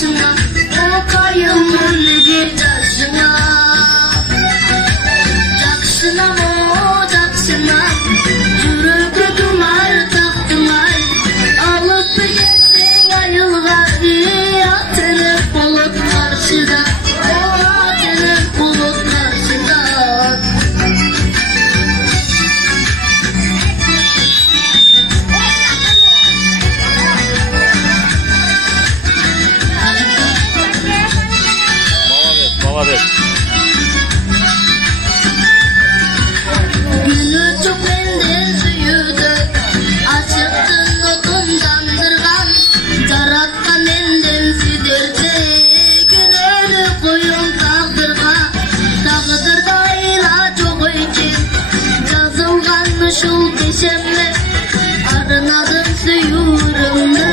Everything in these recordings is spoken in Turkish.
karşına, o kayımın nece taşına. Jakşına mo jakşına, yürüge dumar tahtımay. Alıp gitsin ayılga, atını bulut karşıda, atını bulut karşıda. Молодец. Günü çok benden süyüdü, açıktın otundandırgan, yaratkan enden sidirdi, gününü koyun taqdırga, taqdırdayla çok için, yazılgan şul keşemle, arınadım süyürümlü,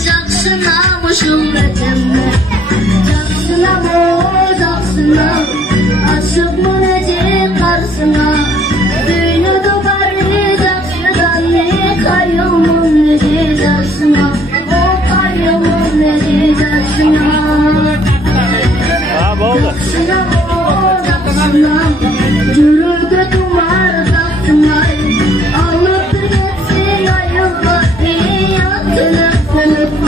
jakşına mı şul etemle, jakşına mı jakşına, aşık mı nece karşına, düğünü duvarı jakşıdan ne kayımın nece jakşına, o kayımın nece jakşına. Ha, oldu. Jakşına o jakşına, yürüge dumar tahtımay. Alıp gitsin ayılga, atını bulut